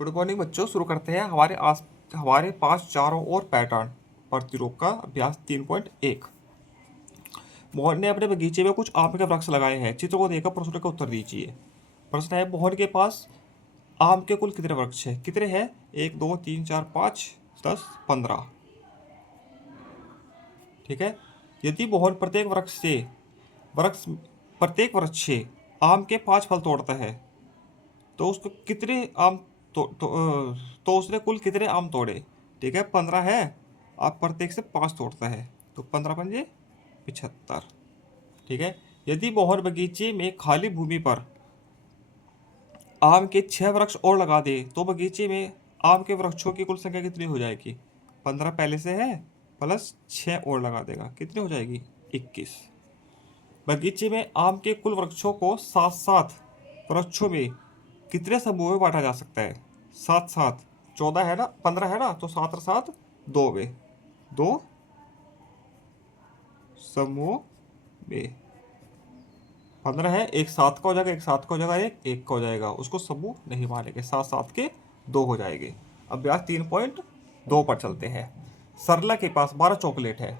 Good morning बच्चों, शुरू करते हैं हमारे पास चारों ओर पैटर्न प्रतिरूप का अभ्यास 3.1। मोहन ने अपने बगीचे में कुछ आम के वृक्ष लगाए हैं। चित्र को देखकर प्रश्न का उत्तर दीजिए। प्रश्न है, मोहन के पास आम के कुल कितने वृक्ष हैं? कितने हैं? 1 2 3 4 5 10 15। ठीक है। यदि मोहन प्रत्येक वृक्ष से आम के 5 फल तोड़ता है तो उसको कितने आम तो उसने कुल कितने आम तोड़े? ठीक है, 15 है। आप प्रत्येक से 5 तोड़ता है तो 15 पंजे 75। ठीक है। यदि मोहन बगीचे में खाली भूमि पर आम के 6 वृक्ष और लगा दे तो बगीचे में आम के वृक्षों की कुल संख्या कितनी हो जाएगी? 15 पहले से है प्लस 6 और लगा देगा, कितनी हो जाएगी? 21। बगीचे में आम के कुल वृक्षों को 7 वृक्षों में कितने समूह में बांटा जा सकता है? 7 14 है ना, 15 है ना, तो 7 और 7 2 में, 2 समूह में। 15 है, एक 7 का हो जाएगा, एक 7 का हो जाएगा, एक 1 का हो जाएगा, उसको समूह नहीं मानेंगे। 7 के 2 हो जाएंगे। अभ्यास 3.2 पर चलते हैं। सरला के पास 12 चॉकलेट है।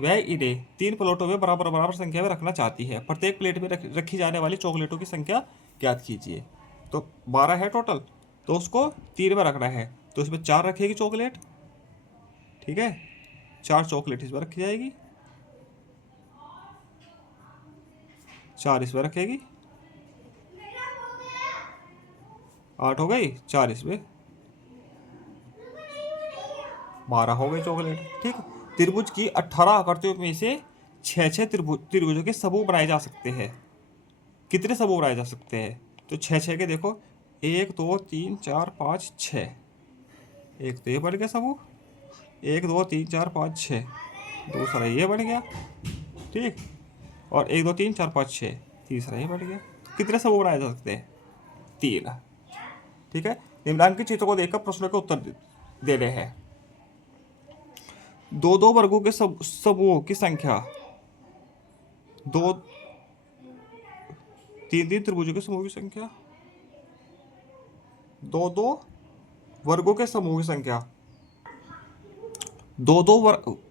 वह इन्हें 3 प्लेटों में बराबर बराबर संख्या में रखना चाहती है। प्रत्येक प्लेट में रखी जाने वाली चॉकलेटों की संख्या ज्ञात कीजिए। तो 12 है टोटल, तो उसको 3 में रखना है, तो इसमें 4 रखेगी चॉकलेट। ठीक है, 4 चॉकलेट इसमें रखी जाएगी, 4 इसमें रखेगी, 8 हो गई, 4 इसमें, 12 हो गई चॉकलेट। ठीक। त्रिभुज की 18 आकृतियों में से 6 त्रिभुजों के समूह बनाए जा सकते हैं। कितने समूह बनाए जा सकते हैं? तो 6 के देखो, 1 2 3 4 5 6। एक तो ये बन गया समूह, 1 2 3 4 5 6, दूसरा ये बन गया। ठीक। और 1 2 3 4 5 6, तीसरा ये बन गया। कितने समूह बनाए जा सकते हैं? 3। ठीक है। निम्नलिखित चित्र को देखकर प्रश्नों के उत्तर देने हैं। 2 वर्गों के समूहों की संख्या, 3 त्रिभुजों के समूह की संख्या, 2 वर्गों के समूह की संख्या, 2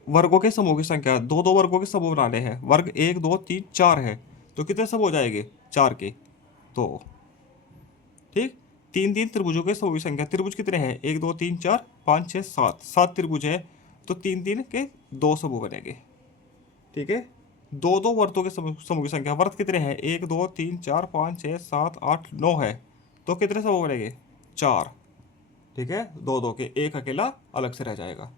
वर्गों के समूह की संख्या, 2 वर्गों के समूह बनाने हैं। वर्ग 1 2 3 4 है, तो कितने समूह हो जाएंगे? 4 के 2। ठीक। 3 त्रिभुजों के समूह की संख्या, त्रिभुज कितने हैं? 1 2 3 4 5 6 7 त्रिभुज है, तो 3 के 2 समूह बनेंगे। ठीक है। 2 वर्तों के समूह की संख्या, वर्त कितने हैं? 1 2 3 4 5 6 7 8 9 है, तो कितने समूह बनेंगे? 4। ठीक है, 2 के, एक अकेला अलग से रह जाएगा।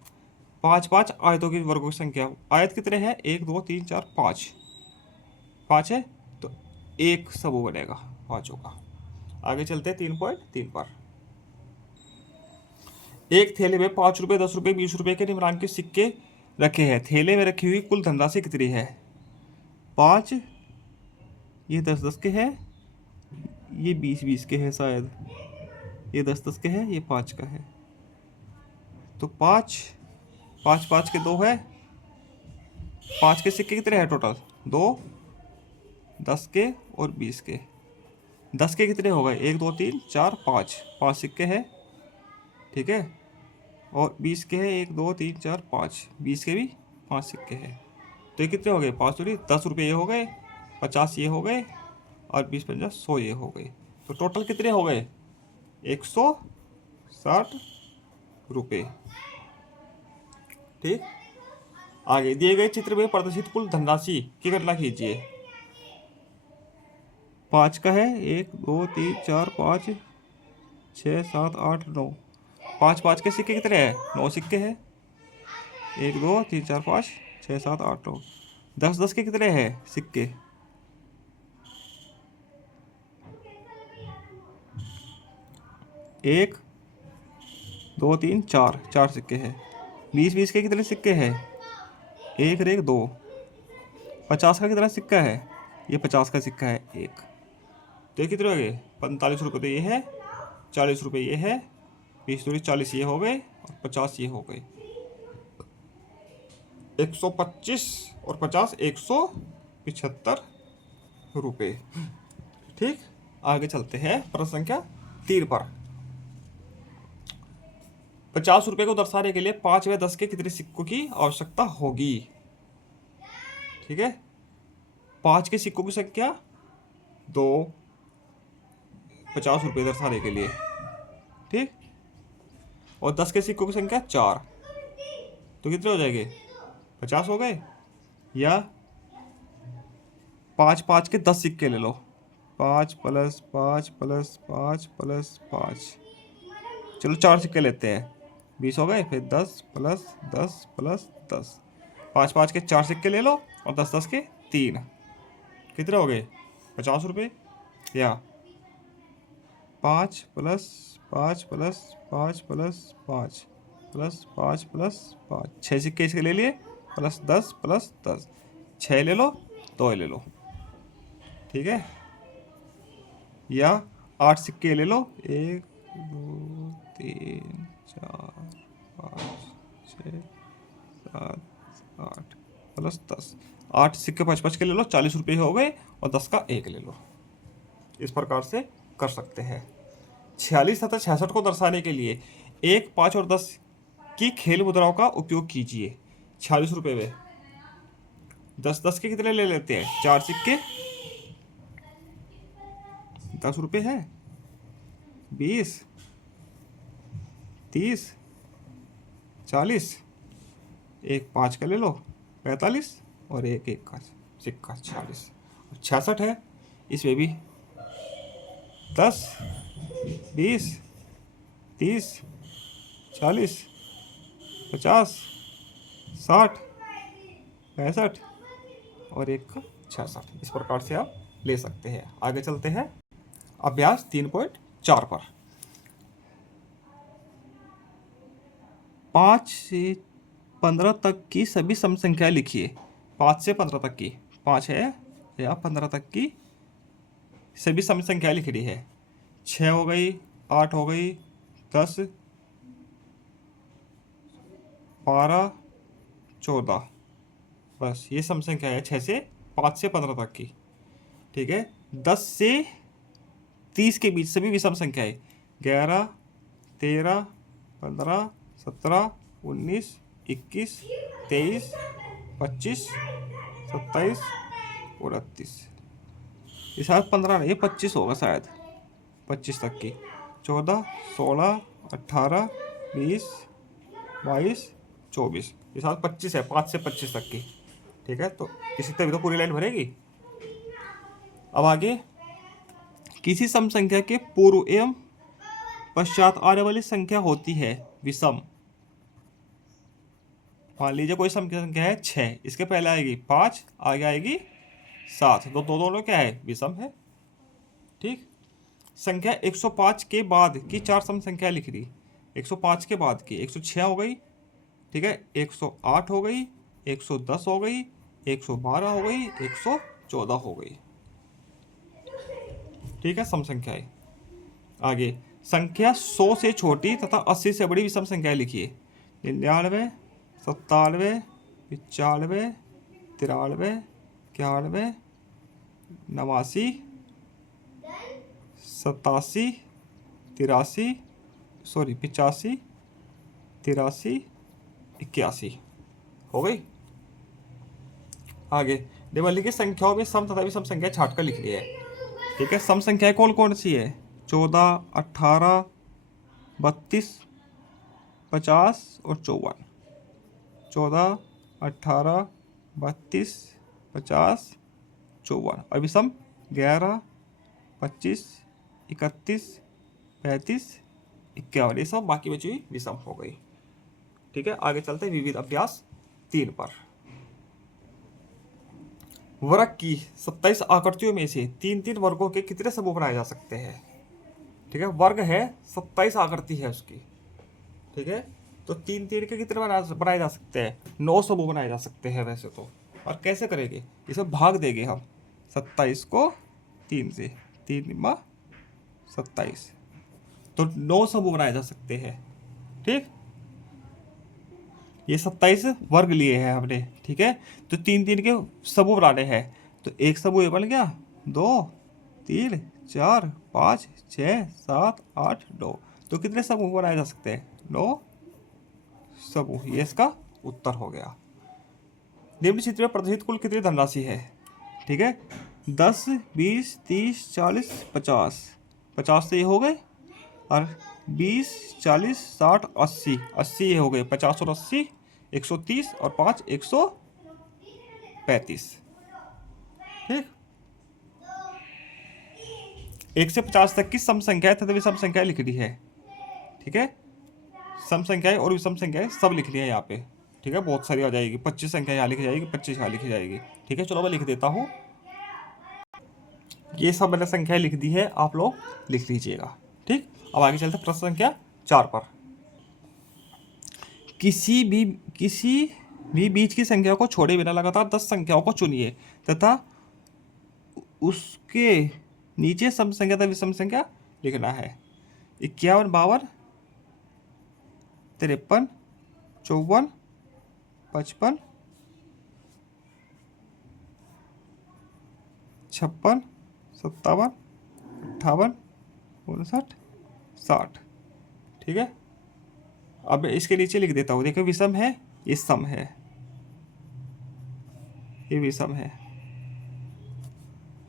5 आयतों की वर्गों की संख्या, आयत कितने हैं? 1 2 3 4 5, 5 है, तो एक समूह बनेगा 5 का। आगे चलते हैं 3.3 पर। एक थैले में 5 रुपए 10 रुपए 20 रुपए के निम्नलिखित सिक्के रखे हैं। थैले में रखी हुई कुल धनराशि कितनी है? 5, ये 10 के हैं, ये 20 के हैं शायद, ये 10 के हैं, ये 5 का है, तो 5 5 के 2 है। 5 के सिक्के कितने हैं टोटल? 2, 10 के और 20 के। 10 के कितने हो गए? 1 2 3 4 5, 5 सिक्के हैं। ठीक है। और 20 के हैं 1 2 3 4 5, 20 के भी 5 सिक्के हैं, तो ये कितने हो गए? 5 दूनी 10 रुपये ये हो गए, 50 ये हो गए, और 20 पंजा 100 ये हो गए, तो टोटल कितने हो गए? 160 रुपये। ठीक। आगे दिए गए चित्र में प्रदर्शित कुल धनराशि की गणना कीजिए। 5 का है, 1 2 3 4 5 6 7 8 9, 5 के सिक्के कितने हैं? 9 सिक्के हैं, 1 2 3 4 5 6 7 8 9। 10 के कितने हैं सिक्के? 1 2 3 4, 4 सिक्के हैं। 20 के कितने सिक्के हैं? 1 और 1 2। 50 का कितना सिक्का है? ये 50 का सिक्का है, 1। तो ये कितने हो गए? 45 रुपये तो ये है, 40 रुपये ये है, 20 दूनी 40 ये हो गए, और 50 ये हो गए। 125 और 50 175 रुपये। ठीक। आगे चलते हैं प्रश्न संख्या 3 पर। 50 रुपये को दर्शाने के लिए 5 व 10 के कितने सिक्कों की आवश्यकता होगी? ठीक है, 5 के सिक्कों की संख्या 2, 50 रुपये दर्शाने के लिए, ठीक, और 10 के सिक्कों की संख्या 4, तो कितने हो जाएंगे? 50 हो गए। या 5 5 के 10 सिक्के ले लो, 5 + 5 + 5 + 5, चलो 4 सिक्के लेते हैं, 20 हो गए। फिर 10 + 10 + 10, 5 5 के 4 सिक्के ले लो और 10 10 के 3, कितने हो गए? 50 रुपये। या 5 + 5 + 5 + 5 + 5 + 5, 6 सिक्के इसके ले लिए, +10 + 10, 6 ले लो, 2 ले लो, ठीक है। या 8 सिक्के ले लो, 1 2 3 4 5 6 7 8 +10, 8 सिक्के 5 5 के ले लो, 40 रुपये हो गए, और 10 का 1 ले लो। इस प्रकार से कर सकते हैं। 46 तथा 66 को दर्शाने के लिए 1, 5 और 10 की खेल मुद्राओं का उपयोग कीजिए। 46 रुपये में 10 10 के कितने ले लेते हैं? 4 सिक्के, 10 रुपये है, 20 30 40, एक 5 का ले लो, 45, और एक 1 का सिक्का 46। 66 है, इसमें भी 10 20 30 40 50 60 65, और एक का 66। इस प्रकार से आप ले सकते हैं। आगे चलते हैं अभ्यास 3.4 पर। 5 से 15 तक की सभी सम संख्याएं लिखिए। 5 से 15 तक की, 5 है या 15 तक की सभी सम संख्याएं लिख रही है। 6 हो गई, 8 हो गई, 10 12 14, बस ये सम संख्या है 6 से 5 से 15 तक की, ठीक है। 10 से 30 के बीच सभी विषम संख्याएं 11 13 15 17 19 21 23 25 27 और 38, ये शायद 15 नहीं, 25 होगा शायद, 25 तक की। 14 16 18 20 22 24, ये शायद 25 है, 5 से 25 तक की, ठीक है। तो इसी तभी तो पूरी लाइन भरेगी। अब आगे, किसी सम संख्या के पूर्व एवं पश्चात आने वाली संख्या होती है विषम। मान लीजिए कोई संख्या है 6, इसके पहले आएगी 5, आगे आएगी 7, तो दोनों क्या है? विषम है, ठीक। संख्या 105 के बाद की 4 सम संख्या लिख दी। 105 के बाद की 106 हो गई, ठीक है, 108 हो गई, 110 हो गई, 112 हो गई, 114 हो गई, ठीक है, सम संख्याएं। आगे, संख्या 100 से छोटी तथा 80 से बड़ी विषम संख्याएं लिखिए। 99 97 95 93 91 89 87 83 85 83 81 हो गई। आगे, निम्नलिखित संख्याओं में सम तथा विषम संख्या छाट कर लिख ली है, ठीक है। सम संख्याएं कौन कौन सी है? 14 18 32 50 और 54। 14 18 32 50 54, और विषम 11 25 31 35 51, ये सब बाकी बची हुई विषम हो गई, ठीक है। आगे चलते हैं विविध अभ्यास 3 पर। वर्ग की 27 आकृतियों में से 3 वर्गों के कितने समूह बनाए जा सकते हैं? ठीक है, वर्ग है, 27 आकृति है उसकी, ठीक है। तो 3 के कितने बनाए जा सकते हैं? 9 समूह बनाए जा सकते हैं वैसे तो। और कैसे करेंगे? इसे भाग देंगे हम 27 को 3 से, 3 27, तो 9 समूह बनाए जा सकते हैं, ठीक। ये 27 वर्ग लिए हैं हमने, ठीक है। तो 3 के समूह बनाने हैं, तो एक समूह ये बन गया, 2 3 4 5 6 7 8 9, तो कितने समूह बनाए जा सकते हैं? 9 समूह, ये इसका उत्तर हो गया। निम्न चित्र में प्रदर्शित कुल कितनी धनराशि है? ठीक है, 10, 20, 30, 40, 50। 50 तो ये हो गए, और 20, 40, 60, 80, 80 ये हो गए। 50 और 80 130, और 5 135। ठीक, 1 से 50 तक की सम संख्याएं तथा विषम संख्याएं लिख दी है। ठीक है, सम संख्याएं और विषम संख्याएं सब लिख लिया है यहाँ पे। ठीक है, बहुत सारी आ जाएगी। 25 संख्या यहाँ लिखी जाएगी, 25 यहाँ लिखी जाएगी। ठीक है, चलो मैं लिख देता हूँ। ये सब मैंने संख्याएं लिख दी है, आप लोग लिख लीजिएगा। ठीक, अब आगे चलते प्रश्न संख्या 4 पर। किसी भी बीच की संख्या को छोड़े बिना लगातार 10 संख्याओं को चुनिए तथा उसके नीचे सम संख्या तथा विषम संख्या लिखना है। 51, 52, 53, 54, 55, 56, 57, 58, 59, 60। ठीक है, अब इसके नीचे लिख देता हूँ। देखो, विषम है, ये सम है, ये विषम है,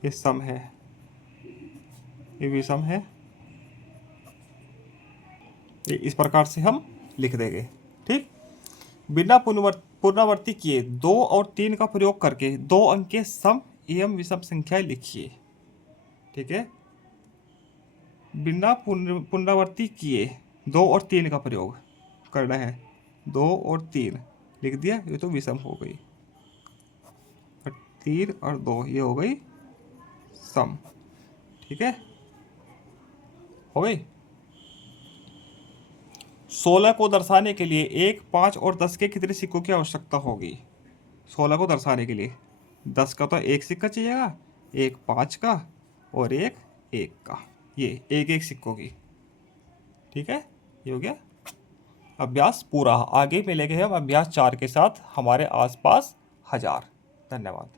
ये सम है, ये विषम है। ये इस प्रकार से हम लिख देंगे। ठीक, बिना पुनरावर्ती किए 2 और 3 का प्रयोग करके 2 अंक के सम एवं विषम संख्याएं लिखिए। ठीक है, बिना पुनरावर्ती किए 2 और 3 का प्रयोग करना है। 2 और 3 लिख दिया, ये तो विषम हो गई। 3 और 2 ये हो गई सम। ठीक है, हो गई। 16 को दर्शाने के लिए 1, 5 और 10 के कितने सिक्कों की आवश्यकता होगी? 16 को दर्शाने के लिए 10 का तो एक सिक्का चाहिएगा, एक 5 का और एक 1 का, ये एक एक सिक्कों की। ठीक है, ये हो गया। अभ्यास पूरा। आगे मिलेंगे हम अभ्यास 4 के साथ, हमारे आसपास 1000। धन्यवाद।